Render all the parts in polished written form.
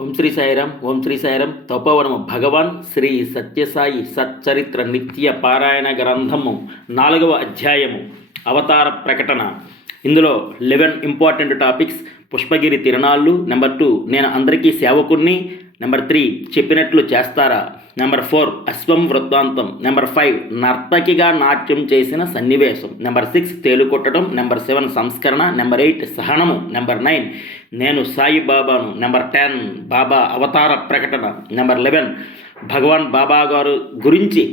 ఓం శ్రీ సాయిరాం. ఓం శ్రీ సాయిరాం. తపోవనము భగవాన్ శ్రీ సత్యసాయి సచ్చరిత్ర నిత్య పారాయణ గ్రంథము 4వ అధ్యాయము అవతార ప్రకటన. ఇందులో 11 ఇంపార్టెంట్ టాపిక్స్. పుష్పగిరి తిరునాళ్ళు. నెంబర్ 2, నేను అందరికీ సేవకుణ్ణి. నెంబర్ 3, చెప్పినట్లు చేస్తారా. నెంబర్ 4, అశ్వం వృత్తాంతం. నెంబర్ 5, నర్తకిగా నాట్యం చేసిన సన్నివేశం. నెంబర్ 6, తేలుకొట్టడం. నెంబర్ 7, సంస్కరణ. నెంబర్ 8, సహనము. నెంబర్ 9, నేను సాయిబాబాను. నెంబర్ 10, బాబా అవతార ప్రకటన. నెంబర్ 11, భగవాన్ బాబా గారు గురించి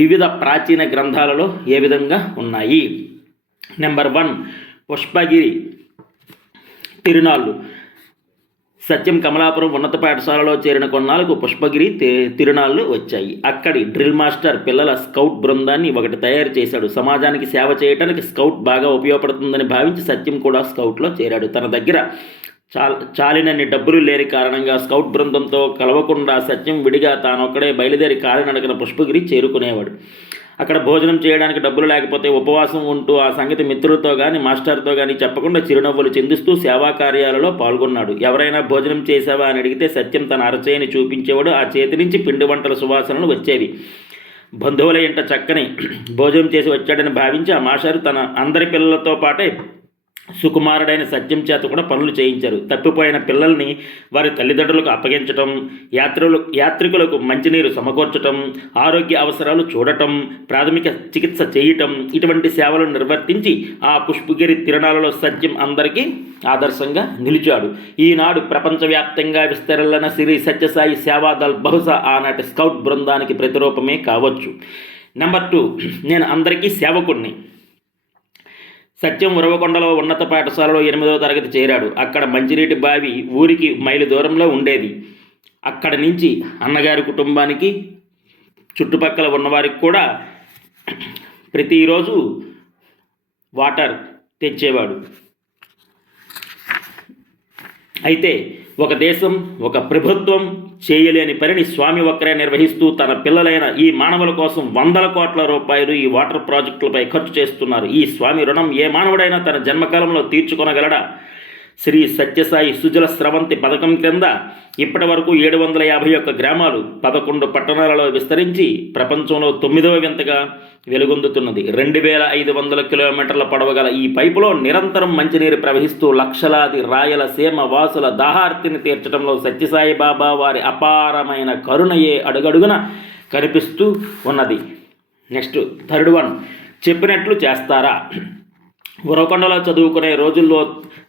వివిధ ప్రాచీన గ్రంథాలలో ఏ విధంగా ఉన్నాయి. నెంబర్ 1, పుష్పగిరి తిరునాళ్ళు. సత్యం కమలాపురం ఉన్నత పాఠశాలలో చేరిన కొన్నాళ్ళకు పుష్పగిరి తిరునాళ్ళు వచ్చాయి. అక్కడి డ్రిల్ మాస్టర్ పిల్లల స్కౌట్ బృందాన్ని ఒకటి తయారు చేశాడు. సమాజానికి సేవ చేయడానికి స్కౌట్ బాగా ఉపయోగపడుతుందని భావించి సత్యం కూడా స్కౌట్లో చేరాడు. తన దగ్గర చాలినన్ని డబ్బులు లేని కారణంగా స్కౌట్ బృందంతో కలవకుండా సత్యం విడిగా తానొక్కడే బయలుదేరి కాలినడకన పుష్పగిరి చేరుకునేవాడు. అక్కడ భోజనం చేయడానికి డబ్బులు లేకపోతే ఉపవాసం ఉంటూ ఆ సంగతి మిత్రులతో కానీ మాస్టర్తో కానీ చెప్పకుండా చిరునవ్వులు చిందిస్తూ సేవా కార్యాలలో పాల్గొన్నాడు. ఎవరైనా భోజనం చేసావా అని అడిగితే సత్యం తన అరచేయిని చూపించేవాడు. ఆ చేతి నుంచి పిండి వంటల సువాసనలు వచ్చేవి. బంధువుల ఇంట చక్కని భోజనం చేసి వచ్చాడని భావించి ఆ మాస్టర్ తన అందరి పిల్లలతో పాటే సుకుమారుడైన సత్యం చేత కూడా పనులు చేయించారు. తప్పిపోయిన పిల్లల్ని వారి తల్లిదండ్రులకు అప్పగించటం, యాత్రికులకు మంచినీరు సమకూర్చటం, ఆరోగ్య అవసరాలు చూడటం, ప్రాథమిక చికిత్స చేయటం, ఇటువంటి సేవలు నిర్వర్తించి ఆ పుష్పగిరి తిరునాళ్ళలో సత్యం అందరికీ ఆదర్శంగా నిలిచాడు. ఈనాడు ప్రపంచవ్యాప్తంగా విస్తరిల్లిన శ్రీ సత్యసాయి సేవాదల్ బహుశా ఆనాటి స్కౌట్ బృందానికి ప్రతిరూపమే కావచ్చు. నెంబర్ 2, నేను అందరికీ సేవకుణ్ణి. సత్యం ఉరవకొండలో ఉన్నత పాఠశాలలో 8వ తరగతి చేరాడు. అక్కడ మంచినీటి బావి ఊరికి మైలు దూరంలో ఉండేది. అక్కడి నుంచి అన్నగారి కుటుంబానికి చుట్టుపక్కల ఉన్నవారికి కూడా ప్రతిరోజు వాటర్ తెచ్చేవాడు. అయితే ఒక దేశం, ఒక ప్రభుత్వం చేయలేని పనిని స్వామి ఒక్కరే నిర్వహిస్తూ తన పిల్లలైన ఈ మానవుల కోసం 100 కోట్ల రూపాయలు ఈ వాటర్ ప్రాజెక్టులపై ఖర్చు చేస్తున్నారు. ఈ స్వామి రుణం ఏ మానవుడైనా తన జన్మకాలంలో తీర్చుకొనగలడా? శ్రీ సత్యసాయి సుజల స్రవంతి పథకం క్రింద ఇప్పటి వరకు 751 గ్రామాలు 11 పట్టణాలలో విస్తరించి ప్రపంచంలో 9వ వింతగా వెలుగొందుతున్నది. 2500 కిలోమీటర్ల పొడవగల ఈ పైపులో నిరంతరం మంచినీరు ప్రవహిస్తూ లక్షలాది రాయలసీమ వాసుల దాహార్తిని తీర్చడంలో సత్యసాయి బాబా వారి అపారమైన కరుణయే అడుగడుగున కనిపిస్తూ ఉన్నది. నెక్స్ట్ 3rd one, చెప్పినట్లు చేస్తారా. ఉరవకొండలో చదువుకునే రోజుల్లో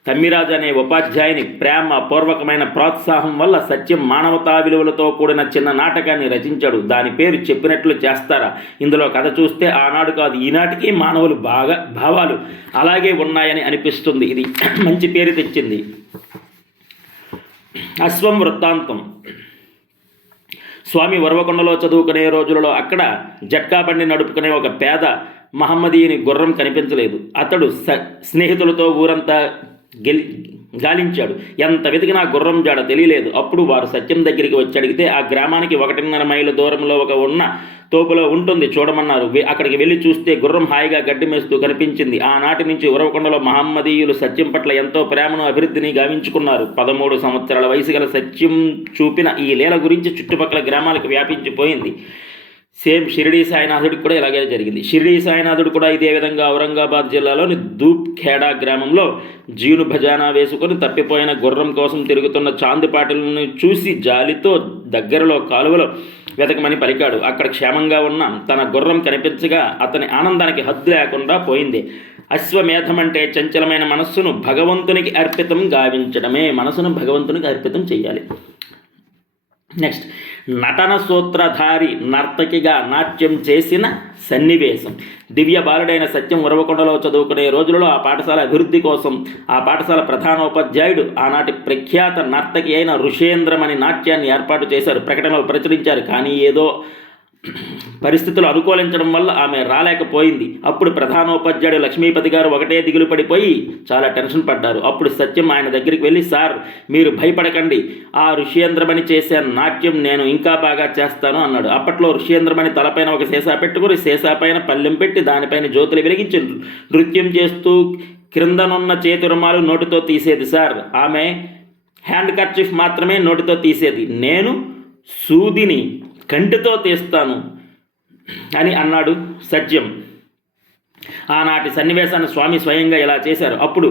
తమ్మిరాజు అనే ఉపాధ్యాయుని ప్రేమపూర్వకమైన ప్రోత్సాహం వల్ల సత్యం మానవతా విలువలతో కూడిన చిన్న నాటకాన్ని రచించాడు. దాని పేరు చెప్పినట్లు చేస్తారా. ఇందులో కథ చూస్తే ఆనాడు కాదు ఈనాటికి మానవులు భావాలు అలాగే ఉన్నాయని అనిపిస్తుంది. ఇది మంచి పేరు తెచ్చింది. అశ్వం వృత్తాంతం. స్వామి ఉరవకొండలో చదువుకునే రోజులలో అక్కడ జట్కా బండి నడుపుకునే ఒక పేద మహమ్మదీయుని గుర్రం కనిపించలేదు. అతడు స్నేహితులతో ఊరంతా గాలించాడు. ఎంత వెతికినా గుర్రం జాడ తెలియలేదు. అప్పుడు వారు సత్యం దగ్గరికి వచ్చి అడిగితే ఆ గ్రామానికి 1.5 మైళ్ళ దూరంలో ఉన్న తోపులో ఉంటుంది, చూడమన్నారు. అక్కడికి వెళ్ళి చూస్తే గుర్రం హాయిగా గడ్డి మేస్తూ కనిపించింది. ఆనాటి నుంచి ఉరవకొండలో మహమ్మదీయులు సత్యం పట్ల ఎంతో ప్రేమను అభివృద్ధిని గావించుకున్నారు. 13 సంవత్సరాల వయసు గల సత్యం చూపిన ఈ లీల గురించి చుట్టుపక్కల గ్రామాలకు వ్యాపించిపోయింది. సేమ్ షిరిడీ సాయినాథుడికి కూడా ఇలాగే జరిగింది. షిరిడీ సాయినాథుడు కూడా ఇదే విధంగా ఔరంగాబాద్ జిల్లాలోని ధూప్ఖేడా గ్రామంలో జీను భజానా వేసుకొని తప్పిపోయిన గుర్రం కోసం తిరుగుతున్న చాందిపాటిలను చూసి జాలితో దగ్గరలో కాలువలో వెతకమని పలికాడు. అక్కడ క్షేమంగా ఉన్న తన గుర్రం కనిపించగా అతని ఆనందానికి హద్దు లేకుండా పోయింది. అశ్వమేధం అంటే చంచలమైన మనస్సును భగవంతునికి అర్పితం గావించడమే. మనసును భగవంతునికి అర్పితం చేయాలి. నెక్స్ట్, నటన సూత్రధారి నర్తకిగా నాట్యం చేసిన సన్నివేశం. దివ్య బాలుడైన సత్యం ఉరవకొండలో చదువుకునే రోజులలో ఆ పాఠశాల అభివృద్ధి కోసం ఆ పాఠశాల ప్రధానోపాధ్యాయుడు ఆనాటి ప్రఖ్యాత నర్తకి అయిన ఋషేంద్రం అనే నాట్యాన్ని ఏర్పాటు చేశారు. ప్రకటనలో ప్రచురించారు. కానీ ఏదో పరిస్థితులు అనుకూలించడం వల్ల ఆమె రాలేకపోయింది. అప్పుడు ప్రధానోపాధ్యాయుడు లక్ష్మీపతి గారు ఒకటే దిగులు పడిపోయి చాలా టెన్షన్ పడ్డారు. అప్పుడు సత్యం ఆయన దగ్గరికి వెళ్ళి, సార్ మీరు భయపడకండి, ఆ ఋషేంద్రమణి చేసే నాట్యం నేను ఇంకా బాగా చేస్తాను అన్నాడు. అప్పట్లో ఋషేంద్రమణి తలపైన ఒక సీసా పెట్టుకుని సీసా పైన పల్లెం పెట్టి దానిపైన జ్యోతులు వెలిగించి నృత్యం చేస్తూ క్రిందనున్న చేతి రుమాలు నోటితో తీసేది సార్. ఆమె హ్యాండ్ కర్చీఫ్ మాత్రమే నోటితో తీసేది, నేను సూదిని కంటితో తీస్తాను అని అన్నాడు సత్యం. ఆనాటి సన్నివేశాన్ని స్వామి స్వయంగా ఇలా చేశారు. అప్పుడు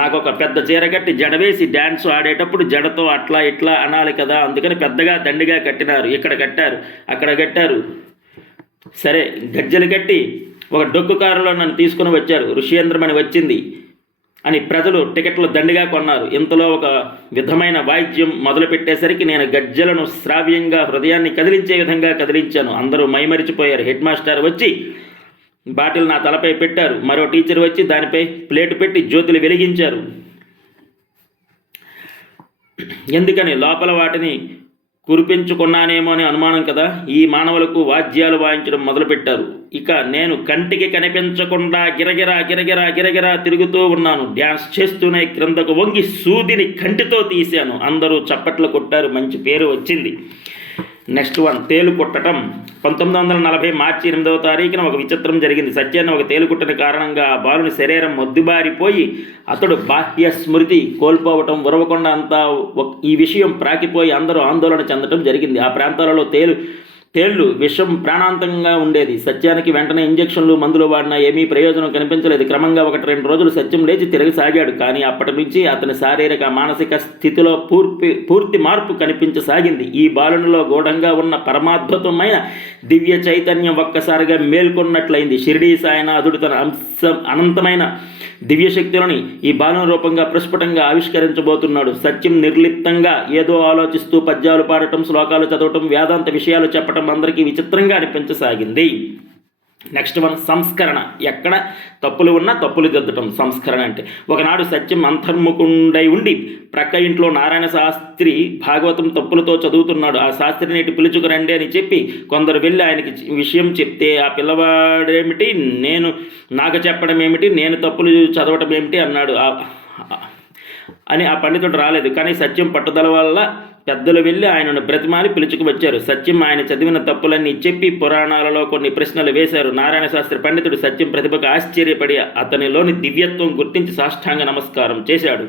నాకు ఒక పెద్ద చీర కట్టి జడవేసి డ్యాన్స్ ఆడేటప్పుడు జడతో అట్లా ఇట్లా అనాలి కదా, అందుకని పెద్దగా దండిగా కట్టినారు. ఇక్కడ కట్టారు, అక్కడ కట్టారు. సరే, గజ్జలు కట్టి ఒక డొక్కు కారులో నన్ను తీసుకుని వచ్చారు. ఋష్యేంద్రమని వచ్చింది అని ప్రజలు టికెట్లు దండిగా కొన్నారు. ఇంతలో ఒక విధమైన వాయిద్యం మొదలుపెట్టేసరికి నేను గజ్జలను శ్రావ్యంగా హృదయాన్ని కదిలించే విధంగా కదిలించాను. అందరూ మైమరిచిపోయారు. హెడ్ మాస్టర్ వచ్చి బాటిల్ నా తలపై పెట్టారు. మరో టీచర్ వచ్చి దానిపై ప్లేటు పెట్టి జ్యోతులు వెలిగించారు. ఎందుకని లోపల వాటిని కురిపించుకున్నానేమో అని అనుమానం కదా. ఈ మానవులకు వాద్యాలు వాయించడం మొదలుపెట్టారు. ఇక నేను కంటికి కనిపించకుండా గిరగిరా గిరగిరా గిరగిరా తిరుగుతూ ఉన్నాను. డ్యాన్స్ చేస్తూనే క్రిందకు వంగి సూదిని కంటితో తీశాను. అందరూ చప్పట్లు కొట్టారు. మంచి పేరు వచ్చింది. నెక్స్ట్ వన్, తేలు కుట్టడం. 1940 మార్చి 8వ తారీఖున ఒక విచిత్రం జరిగింది. సత్యాన్ని ఒక తేలు కుట్టిన కారణంగా ఆ బాలుని శరీరం మొద్దుబారిపోయి అతడు బాహ్య స్మృతి కోల్పోవటం, ఉరవకొండ అంతా ఈ విషయం ప్రాకిపోయి అందరూ ఆందోళన చెందడం జరిగింది. ఆ ప్రాంతాలలో తేళ్లు విషం ప్రాణాంతంగా ఉండేది. సత్యానికి వెంటనే ఇంజక్షన్లు మందులు వాడినా ఏమీ ప్రయోజనం కనిపించలేదు. క్రమంగా 1-2 రోజులు సత్యం లేచి తిరగసాగాడు. కానీ అప్పటి నుంచి అతని శారీరక మానసిక స్థితిలో పూర్తి మార్పు కనిపించసాగింది. ఈ బాలునిలో గూఢంగా ఉన్న పరమాద్భుతమైన దివ్య చైతన్యం ఒక్కసారిగా మేల్కొన్నట్లయింది. షిరిడీ సాయినాథుడు తన అనంతమైన దివ్యశక్తులని ఈ బాలుని రూపంగా ప్రస్ఫుటంగా ఆవిష్కరించబోతున్నాడు. సత్యం నిర్లిప్తంగా ఏదో ఆలోచిస్తూ పద్యాలు పాడటం, శ్లోకాలు చదవటం, వేదాంత విషయాలు చెప్పటం అందరికీ విచిత్రంగా అనిపించసాగింది. నెక్స్ట్ వన్, సంస్కరణ. ఎక్కడ తప్పులు ఉన్నా తప్పులు దిద్దటం సంస్కరణ అంటే. ఒకనాడు సత్యం అంతర్ముఖుండై ఉండి ప్రక్క ఇంట్లో నారాయణ శాస్త్రి భాగవతం తప్పులతో చదువుతున్నాడు. ఆ శాస్త్రిని ఇటు పిలుచుకురండి అని చెప్పి కొందరు వెళ్ళి ఆయనకి విషయం చెప్తే, ఆ పిల్లవాడేమిటి, నాకు చెప్పడం ఏమిటి, నేను తప్పులు చదవటం ఏమిటి అన్నాడు. అని ఆ పండితుడు రాలేదు. కానీ సత్యం పట్టుదల వల్ల పెద్దలు వెళ్ళి ఆయనను బ్రతిమాలి పిలుచుకు వచ్చారు. సత్యం ఆయన చదివిన తప్పులన్నీ చెప్పి పురాణాలలో కొన్ని ప్రశ్నలు వేశారు. నారాయణ శాస్త్రి పండితుడు సత్యం ప్రతిభకు ఆశ్చర్యపడి అతనిలోని దివ్యత్వం గుర్తించి సాష్టాంగ నమస్కారం చేశాడు.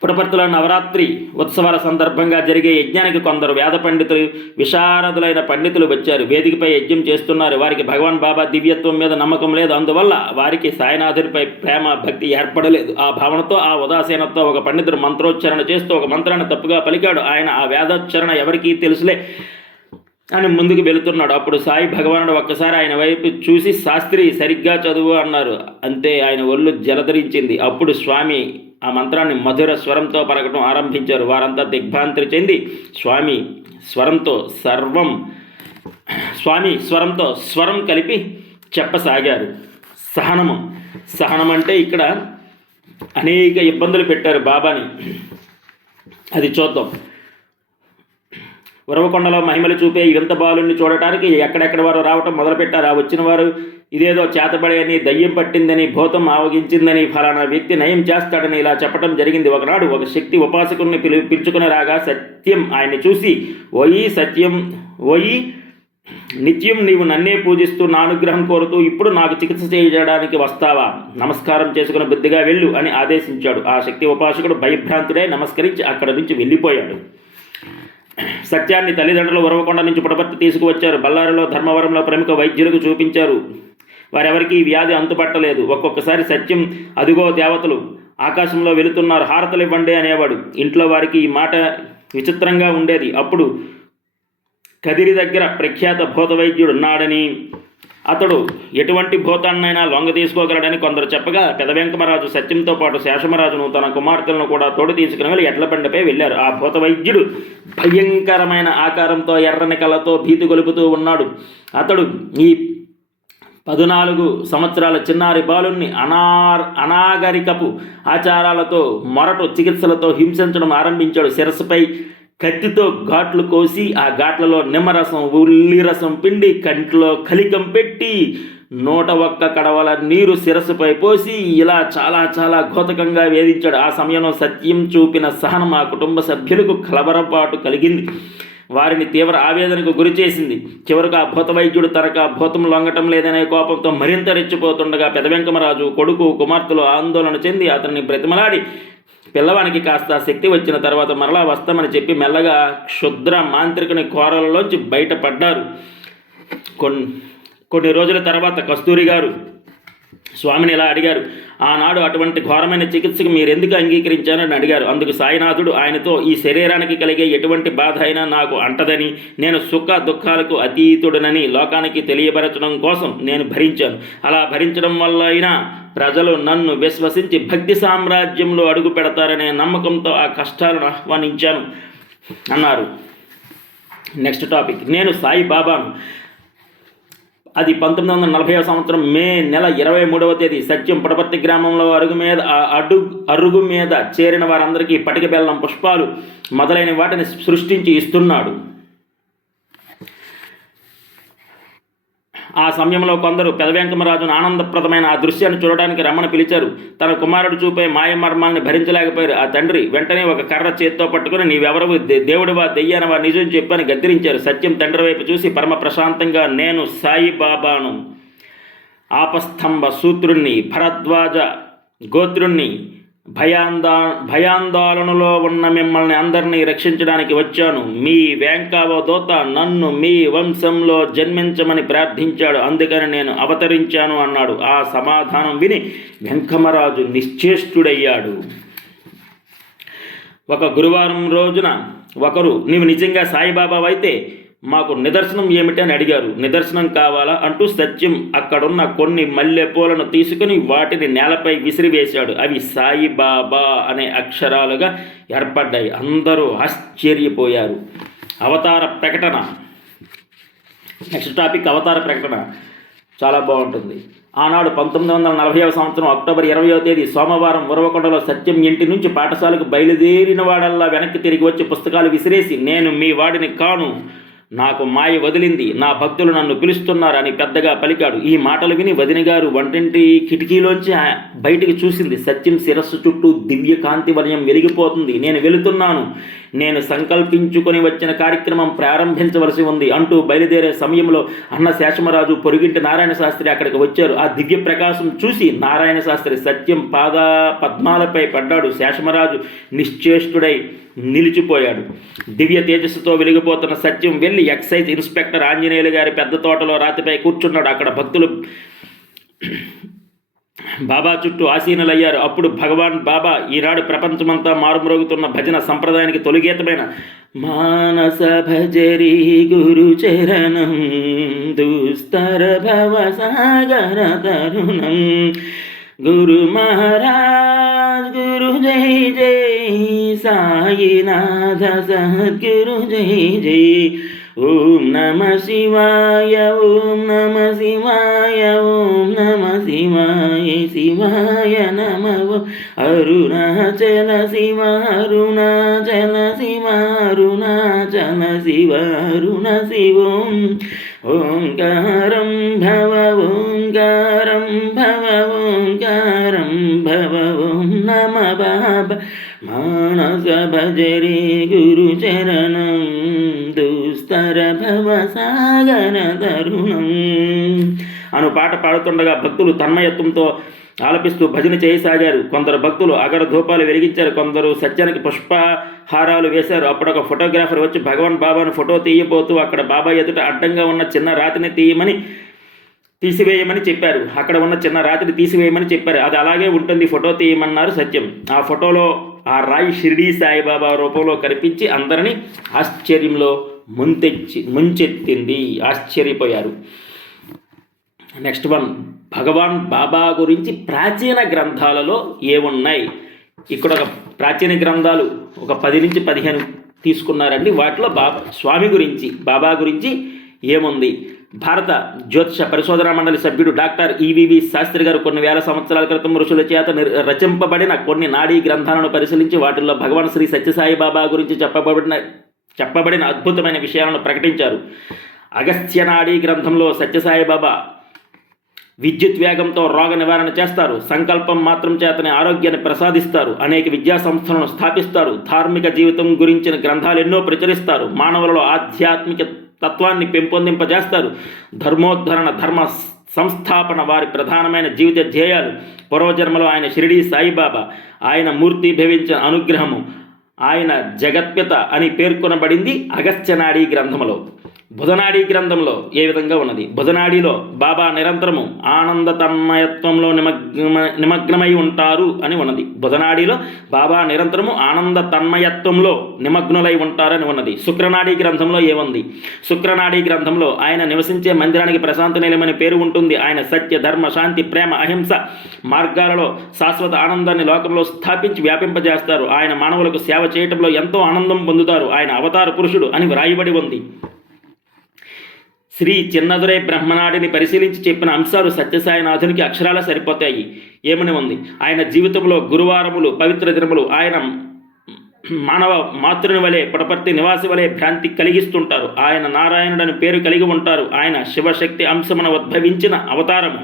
పుట్టపర్తిలో నవరాత్రి ఉత్సవాల సందర్భంగా జరిగే యజ్ఞానికి కొందరు వేద పండితులు, విశారదులైన పండితులు వచ్చారు. వేదికపై యజ్ఞం చేస్తున్నారు. వారికి భగవాన్ బాబా దివ్యత్వం మీద నమ్మకం లేదు. అందువల్ల వారికి సాయినాథునిపై ప్రేమ భక్తి ఏర్పడలేదు. ఆ భావనతో, ఆ ఉదాసీనతో ఒక పండితుడు మంత్రోచ్చరణ చేస్తూ ఒక మంత్రాన్ని తప్పుగా పలికాడు. ఆయన ఆ వేదోచ్చరణ ఎవరికీ తెలుసులే అని ముందుకు వెళుతున్నాడు. అప్పుడు సాయి భగవానుడు ఒక్కసారి ఆయన వైపు చూసి, శాస్త్రి సరిగ్గా చదువు అన్నారు. అంతే, ఆయన ఒళ్ళు జలధరించింది. అప్పుడు స్వామి ఆ మంత్రాన్ని మధుర స్వరంతో పలకటం ఆరంభించారు. వారంతా దిగ్భ్రాంతి చెంది స్వామి స్వరంతో స్వరం కలిపి చెప్పసాగారు. సహనం అంటే ఇక్కడ అనేక ఇబ్బందులు పెట్టారు బాబాని. అది చూద్దాం. ఉరవకొండలో మహిమలు చూపే ఈ వింత బాలుని చూడటానికి ఎక్కడెక్కడ వారు రావటం మొదలుపెట్టారు. ఆ వచ్చిన వారు ఇదేదో చేతబడి అని, దయ్యం పట్టిందని, భూతం ఆవగించిందని, ఫలానా వ్యక్తి నయం చేస్తాడని ఇలా చెప్పడం జరిగింది. ఒకనాడు ఒక శక్తి ఉపాసకుల్ని పిలుచుకుని రాగా సత్యం ఆయన్ని చూసి, ఓయి నిత్యం నీవు నన్నే పూజిస్తూ నా అనుగ్రహం కోరుతూ ఇప్పుడు నాకు చికిత్స చేయడానికి వస్తావా? నమస్కారం చేసుకుని బుద్ధిగా వెళ్ళు అని ఆదేశించాడు. ఆ శక్తి ఉపాసకుడు భయభ్రాంతుడై నమస్కరించి అక్కడి నుంచి వెళ్ళిపోయాడు. సత్యాన్ని తల్లిదండ్రులు ఉరవకొండ నుంచి పుట్టపర్తి తీసుకువచ్చారు. బళ్ళారిలో, ధర్మవరంలో ప్రముఖ వైద్యులకు చూపించారు. వారెవరికీ ఈ వ్యాధి అంతుపట్టలేదు. ఒక్కొక్కసారి సత్యం అదిగో దేవతలు ఆకాశంలో వెళుతున్నారు, హారతలు ఇవ్వండి అనేవాడు. ఇంట్లో వారికి ఈ మాట విచిత్రంగా ఉండేది. అప్పుడు కదిరి దగ్గర ప్రఖ్యాత భూత వైద్యుడు ఉన్నాడని, అతడు ఎటువంటి భూతాన్నైనా లొంగ తీసుకోగలడని కొందరు చెప్పగా పెదవెంకమరాజు సత్యంతో పాటు శేషమరాజును తన కుమార్తెలను కూడా తోడు తీసుకుని వెళ్ళి ఎడ్ల బండిపై వెళ్ళారు. ఆ భూత వైద్యుడు భయంకరమైన ఆకారంతో ఎర్రని కళ్ళతో భీతి గొలుపుతూ ఉన్నాడు. అతడు ఈ 14 సంవత్సరాల చిన్నారి బాలుని అనాగరికపు ఆచారాలతో, మొరటు చికిత్సలతో హింసించడం ఆరంభించాడు. శిరస్సుపై కత్తితో ఘాట్లు కోసి ఆ ఘాట్లలో నిమ్మరసం, ఉల్లి రసం పిండి, కంటిలో కలికం పెట్టి 101 కడవల నీరు శిరస్సుపై పోసి ఇలా చాలా చాలా ఘోతకంగా వేధించాడు. ఆ సమయంలో సత్యం చూపిన సహనం ఆ కుటుంబ సభ్యులకు కలవరపాటు కలిగింది. వారిని తీవ్ర ఆవేదనకు గురి చేసింది. చివరకు ఆ భూత వైద్యుడు తనకు ఆ భూతం లొంగటం లేదనే కోపంతో మరింత రెచ్చిపోతుండగా పెదవెంకమరాజు కొడుకు, కుమార్తెలు ఆందోళన చెంది అతన్ని బ్రతిమలాడి పిల్లవానికి కాస్త శక్తి వచ్చిన తర్వాత మరలా వస్తామని చెప్పి మెల్లగా క్షుద్ర మాంత్రికుని కోరలలోంచి బయటపడ్డారు. కొన్ని రోజుల తర్వాత కస్తూరి గారు స్వామిని ఇలా అడిగారు, ఆనాడు అటువంటి ఘోరమైన చికిత్సకు మీరు ఎందుకు అంగీకరించారని అడిగారు. అందుకు సాయినాథుడు ఆయనతో, ఈ శరీరానికి కలిగే ఎటువంటి బాధ అయినా నాకు అంటదని, నేను సుఖ దుఃఖాలకు అతీతుడనని లోకానికి తెలియపరచడం కోసం నేను భరించాను. అలా భరించడం వల్ల అయినా ప్రజలు నన్ను విశ్వసించి భక్తి సామ్రాజ్యంలో అడుగు పెడతారనే నమ్మకంతో ఆ కష్టాలను ఆహ్వానించాను అన్నారు. నెక్స్ట్ టాపిక్, నేను సాయిబాబాను. అది 1940వ సంవత్సరం మే నెల 23వ తేదీ సత్యం పుటపర్తి గ్రామంలో అరుగు మీద చేరిన వారందరికీ పటిక బెల్లం, పుష్పాలు మొదలైన వాటిని సృష్టించి ఇస్తున్నాడు. ఆ సమయంలో కొందరు పెదవెంకమరాజును ఆనందప్రదమైన ఆ దృశ్యాన్ని చూడడానికి రమ్మని పిలిచారు. తన కుమారుడు చూపే మాయమర్మాల్ని భరించలేకపోయారు. ఆ తండ్రి వెంటనే ఒక కర్ర చేత్తో పట్టుకుని, నీవెవరవు, దేవుడివా దెయ్యానవా, నిజం చెప్పని గద్దిరించారు. సత్యం తండ్రి వైపు చూసి పరమ ప్రశాంతంగా, నేను సాయిబాబాను, ఆపస్తంభ సూత్రుణ్ణి, భరద్వాజ గోత్రుణ్ణి, భయాందోళనలో ఉన్న మిమ్మల్ని అందరినీ రక్షించడానికి వచ్చాను. మీ వేంకావదూత నన్ను మీ వంశంలో జన్మించమని ప్రార్థించాడు, అందుకని నేను అవతరించాను అన్నాడు. ఆ సమాధానం విని వెంకమరాజు నిశ్చేష్టుడయ్యాడు. ఒక గురువారం రోజున ఒకరు, నీవు నిజంగా సాయిబాబా అయితే మాకు నిదర్శనం ఏమిటి అని అడిగారు. నిదర్శనం కావాలా అంటూ సత్యం అక్కడున్న కొన్ని మల్లెపూలను తీసుకుని వాటిని నేలపై విసిరివేశాడు. అవి సాయిబాబా అనే అక్షరాలుగా ఏర్పడ్డాయి. అందరూ ఆశ్చర్యపోయారు. అవతార ప్రకటన. నెక్స్ట్ టాపిక్, అవతార ప్రకటన చాలా బాగుంటుంది. ఆనాడు 1940వ సంవత్సరం అక్టోబర్ 20వ తేదీ సోమవారం ఉరవకొండలో సత్యం ఇంటి నుంచి పాఠశాలకు బయలుదేరిన వాడల్లా వెనక్కి తిరిగి వచ్చి పుస్తకాలు విసిరేసి, నేను మీ వాడిని కాను, నాకు మాయ వదిలింది, నా భక్తులు నన్ను పిలుస్తున్నారని పెద్దగా పలికాడు. ఈ మాటలు విని వదిన గారు వంటింటి కిటికీలోంచి బయటికి చూసింది. సత్యం శిరస్సు చుట్టూ దివ్య కాంతి వలయం వెలిగిపోతుంది. నేను వెళుతున్నాను, నేను సంకల్పించుకొని వచ్చిన కార్యక్రమం ప్రారంభించవలసి ఉంది అంటూ బయలుదేరే సమయంలో అన్న శేషమరాజు, పొరుగింటి నారాయణ శాస్త్రి అక్కడికి వచ్చారు. ఆ దివ్య ప్రకాశం చూసి నారాయణ శాస్త్రి సత్యం పద్మాలపై పడ్డాడు. శేషమరాజు నిశ్చేష్టుడై నిలిచిపోయాడు. దివ్య తేజస్సుతో వెలిగిపోతున్న సత్యం వెళ్ళి ఎక్సైజ్ ఇన్స్పెక్టర్ ఆంజనేయులు గారి పెద్ద తోటలో రాతిపై కూర్చున్నాడు. అక్కడ భక్తులు బాబా చుట్టూ ఆసీనులయ్యారు. అప్పుడు భగవాన్ బాబా ఈనాడు ప్రపంచమంతా మారుమ్రోగుతున్న భజన సంప్రదాయానికి తొలిగీతమైన మానస భజరి గురు చరణం దుస్తర భవ సాగర తరుణం గురు మహారాజ్ గురు జై జై సాయినాథ సద్గురు జై జై ఓం నమ శివాయ ఓం నమ శివాయ ఓం నమ శివాయ శివాయ నమ అరుణాచల శివ అరుణాచల శివ అరుణాచల శివ అరుణ శివం ఓంకారం భవ ఓంకారం భవ ఓంకారం భవ ఓం నమ బాబా మానస భజరే గురు చరణం దుస్తర భవ సాగర తరుణం అను పాట పాడుతుండగా భక్తులు తన్మయత్వంతో ఆలపిస్తూ భజన చేయసాగారు. కొందరు భక్తులు అగర ధూపాలు వెలిగించారు, కొందరు సత్యానికి పుష్పహారాలు వేశారు. అప్పుడు ఒక ఫోటోగ్రాఫర్ వచ్చి భగవాన్ బాబాను ఫోటో తీయబోతూ అక్కడ బాబా ఎదుట అడ్డంగా ఉన్న చిన్న రాతిని తీసివేయమని చెప్పారు. అక్కడ ఉన్న చిన్న రాతిని తీసివేయమని చెప్పారు. అది అలాగే ఉంటుంది, ఫోటో తీయమన్నారు సత్యం. ఆ ఫోటోలో ఆ రాయి షిరిడీ సాయిబాబా రూపంలో కనిపించి అందరినీ ఆశ్చర్యంలో ముంచెత్తింది. ఆశ్చర్యపోయారు. నెక్స్ట్ వన్, భగవాన్ బాబా గురించి ప్రాచీన గ్రంథాలలో ఏమున్నాయి? ఇక్కడ ఒక ప్రాచీన గ్రంథాలు ఒక 10 నుంచి 15 తీసుకున్నారండి. వాటిలో స్వామి గురించి, బాబా గురించి ఏముంది? భారత జ్యోతిష పరిశోధనా మండలి సభ్యుడు డాక్టర్ ఈవివి శాస్త్రి గారు కొన్ని వేల సంవత్సరాల క్రితం ఋషుల చేత రచింపబడిన కొన్ని నాడీ గ్రంథాలను పరిశీలించి వాటిల్లో భగవాన్ శ్రీ సత్యసాయి బాబా గురించి చెప్పబడిన అద్భుతమైన విషయాలను ప్రకటించారు. అగస్త్య నాడీ గ్రంథంలో సత్యసాయి బాబా విద్యుత్ వేగంతో రోగ నివారణ చేస్తారు, సంకల్పం మాత్రం చేతనే ఆరోగ్యాన్ని ప్రసాదిస్తారు, అనేక విద్యా సంస్థలను స్థాపిస్తారు, ధార్మిక జీవితం గురించిన గ్రంథాలు ఎన్నో ప్రచురిస్తారు, మానవులలో ఆధ్యాత్మిక తత్వాన్ని పెంపొందింపజేస్తారు, ధర్మోద్ధరణ, ధర్మ సంస్థాపన, వారి ప్రధానమైన జీవిత ధ్యేయాలు, పూర్వజన్మలో ఆయన షిరిడీ సాయిబాబా, ఆయన మూర్తి భవించిన అనుగ్రహము, ఆయన జగత్పిత అని పేర్కొనబడింది అగస్త్యనాడీ గ్రంథములో. బుధనాడీ గ్రంథంలో ఏ విధంగా ఉన్నది? బుధనాడీలో బాబా నిరంతరము ఆనంద తన్మయత్వంలో నిమగ్నమై ఉంటారు అని ఉన్నది. బుధనాడీలో బాబా నిరంతరము ఆనంద తన్మయత్వంలో నిమగ్నులై ఉంటారని ఉన్నది. శుక్రనాడీ గ్రంథంలో ఏముంది? శుక్రనాడీ గ్రంథంలో ఆయన నివసించే మందిరానికి ప్రశాంత నిలయమని పేరు ఉంటుంది. ఆయన సత్య, ధర్మ, శాంతి, ప్రేమ, అహింస మార్గాలలో శాశ్వత ఆనందాన్ని లోకంలో స్థాపించి వ్యాపింపజేస్తారు. ఆయన మానవులకు సేవ చేయటంలో ఎంతో ఆనందం పొందుతారు. ఆయన అవతార పురుషుడు అని వ్రాయబడి ఉంది. శ్రీ చిన్నదురై బ్రహ్మనాడిని పరిశీలించి చెప్పిన అంశాలు సత్యసాయినాథునికి అక్షరాల సరిపోతాయి. ఏమని ఉంది? ఆయన జీవితంలో గురువారములు, పవిత్ర దినములు ఆయన మానవ మాతృని వలె, పుటపర్తి నివాసి వలె భ్రాంతి కలిగిస్తుంటారు. ఆయన నారాయణుడని పేరు కలిగి ఉంటారు. ఆయన శివశక్తి అంశమున ఉద్భవించిన అవతారము.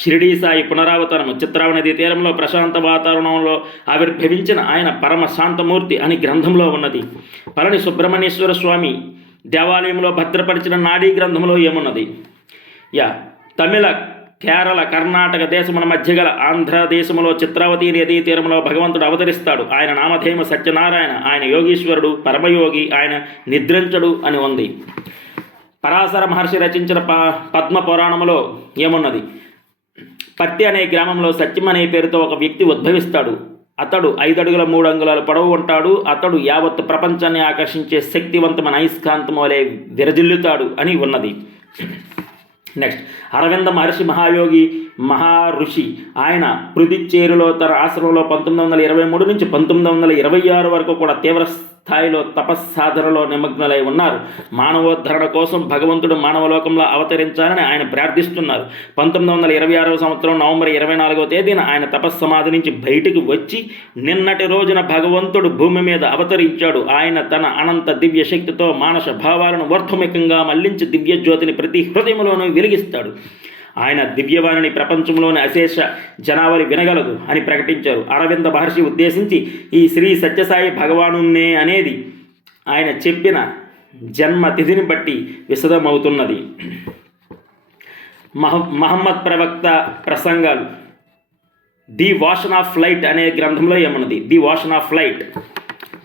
షిరిడీ సాయి పునరావతారము. చిత్రావతి నదీ తీరంలో ప్రశాంత వాతావరణంలో ఆవిర్భవించిన ఆయన పరమ శాంతమూర్తి అని గ్రంథంలో ఉన్నది. పళని సుబ్రహ్మణ్యేశ్వర స్వామి దేవాలయంలో భద్రపరిచిన నాడీ గ్రంథంలో ఏమున్నది? తమిళ, కేరళ, కర్ణాటక దేశముల మధ్య గల ఆంధ్రదేశములో చిత్రావతి నదీ తీరంలో భగవంతుడు అవతరిస్తాడు. ఆయన నామధేయము సత్యనారాయణ. ఆయన యోగీశ్వరుడు, పరమయోగి, ఆయన నిద్రించడు అని ఉంది. పరాశర మహర్షి రచించిన పద్మ పురాణములో ఏమున్నది? పత్తి అనే గ్రామంలో సత్యం అనే పేరుతో ఒక వ్యక్తి ఉద్భవిస్తాడు. అతడు 5 అడుగుల 3 అంగుళాల పొడవు ఉంటాడు. అతడు యావత్ ప్రపంచాన్ని ఆకర్షించే శక్తివంతమైన అయస్కాంతం వలె విరజిల్లుతాడు అని ఉన్నది. నెక్స్ట్, అరవింద మహర్షి మహాయోగి, మహారుషి. ఆయన పుదుచ్చేరిలో తన ఆశ్రమంలో 1923 నుంచి 1926 వరకు కూడా తీవ్ర స్థాయిలో తపస్సాధనలో నిమగ్నులై ఉన్నారు. మానవోద్ధరణ కోసం భగవంతుడు మానవలోకంలో అవతరించాలని ఆయన ప్రార్థిస్తున్నారు. 1926వ సంవత్సరం నవంబర్ 24వ తేదీన ఆయన తపస్సమాధి నుంచి బయటకు వచ్చి నిన్నటి రోజున భగవంతుడు భూమి మీద అవతరించాడు. ఆయన తన అనంత దివ్య శక్తితో మానస భావాలను వర్ధమికంగా మళ్లించి దివ్య జ్యోతిని ప్రతి హృదయంలోనూ వెలిగిస్తాడు. ఆయన దివ్యవాణిని ప్రపంచంలోని అశేష జనావళి వినగలదు అని ప్రకటించారు. అరవింద మహర్షి ఉద్దేశించి ఈ శ్రీ సత్యసాయి భగవానున్నే అనేది ఆయన చెప్పిన జన్మ తిథిని బట్టి విశదమవుతున్నది. మహమ్మద్ ప్రవక్త ప్రసంగాలు. ది వాషన్ ఆఫ్ లైట్ అనే గ్రంథంలో ఏమన్నది? The వాషన్ of light.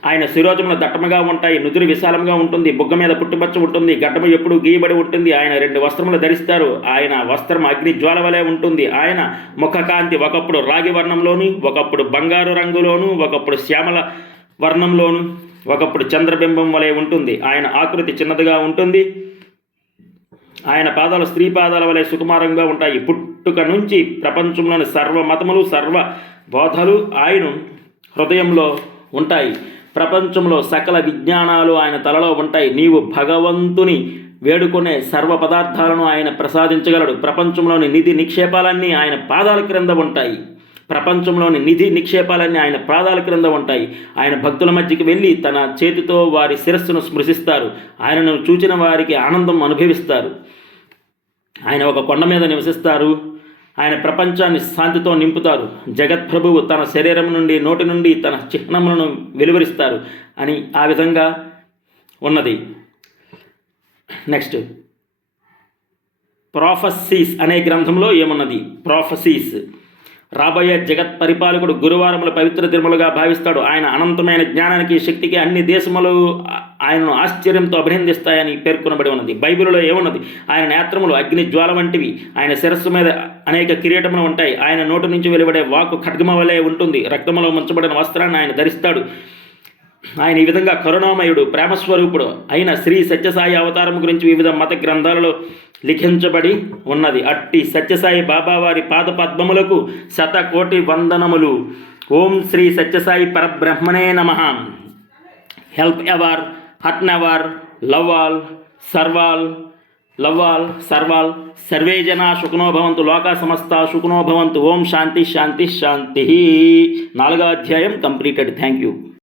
ఆయన శిరోజములు దట్టముగా ఉంటాయి, నుదురు విశాలంగా ఉంటుంది, బుగ్గ మీద పుట్టుబచ్చ ఉంటుంది, గడ్డము ఎప్పుడు గీయబడి ఉంటుంది. ఆయన 2 వస్త్రములు ధరిస్తారు. ఆయన వస్త్రం అగ్ని జ్వాల వలె ఉంటుంది. ఆయన ముఖకాంతి ఒకప్పుడు రాగి వర్ణంలోను, ఒకప్పుడు బంగారు రంగులోను, ఒకప్పుడు శ్యామల వర్ణంలోను, ఒకప్పుడు చంద్రబింబం వలె ఉంటుంది. ఆయన ఆకృతి చిన్నదిగా ఉంటుంది. ఆయన పాదాలు స్త్రీ పాదాల వలె సుకుమారంగా ఉంటాయి. పుట్టుక నుంచి ప్రపంచంలోని సర్వ మతములు, సర్వ బోధలు ఆయన హృదయంలో ఉంటాయి. ప్రపంచంలో సకల విజ్ఞానాలు ఆయన తలలో ఉంటాయి. నీవు భగవంతుని వేడుకునే సర్వ పదార్థాలను ఆయన ప్రసాదించగలడు. ప్రపంచంలోని నిధి నిక్షేపాలన్నీ ఆయన పాదాల క్రింద ఉంటాయి. ప్రపంచంలోని నిధి నిక్షేపాలన్నీ ఆయన పాదాల క్రింద ఉంటాయి. ఆయన భక్తుల మధ్యకి వెళ్ళి తన చేతితో వారి శిరస్సును స్పృశిస్తారు. ఆయనను చూచిన వారికి ఆనందం అనుభవిస్తారు. ఆయన ఒక కొండ మీద నివసిస్తారు. ఆయన ప్రపంచాన్ని శాంతితో నింపుతారు. జగత్ప్రభువు తన శరీరం నుండి, నోటి నుండి తన చిహ్నములను వెలువరిస్తారు అని ఆ విధంగా ఉన్నది. నెక్స్ట్, ప్రాఫెసీస్ అనే గ్రంథంలో ఏమున్నది? ప్రాఫెసీస్. రాబోయే జగత్ పరిపాలకుడు గురువారముల పవిత్ర తిరుమలుగా భావిస్తాడు. ఆయన అనంతమైన జ్ఞానానికి, శక్తికి అన్ని దేశములు ఆయనను ఆశ్చర్యంతో అభినందిస్తాయని పేర్కొనబడి ఉన్నది. బైబిల్లో ఏమున్నది? ఆయన నేత్రములు అగ్ని జ్వాల వంటివి. ఆయన శిరస్సు మీద అనేక కిరీటములు ఉంటాయి. ఆయన నోటి నుంచి వెలువడే వాక్కు ఖడ్గమ వలె ఉంటుంది. రక్తములో ముంచబడిన వస్త్రాన్ని ఆయన ధరిస్తాడు. ఆయన ఈ విధంగా కరుణామయుడు, ప్రేమస్వరూపుడు అయిన శ్రీ సత్యసాయి అవతారం గురించి వివిధ మత గ్రంథాలలో లిఖించబడి ఉన్నది. అట్టి సత్యసాయి బాబావారి పాదపద్మములకు 100 కోటి వందనములు. ఓం శ్రీ సత్యసాయి పరబ్రహ్మణే నమః. Help ever, hurt never, love all, serve all, love all, serve all, survey జనా సుఖనో భవంతు, లోకా సమస్త సుఖనో భవంతు. ఓం శాంతి శాంతి శాంతి. 4వ అధ్యాయం కంప్లీటెడ్. Thank you.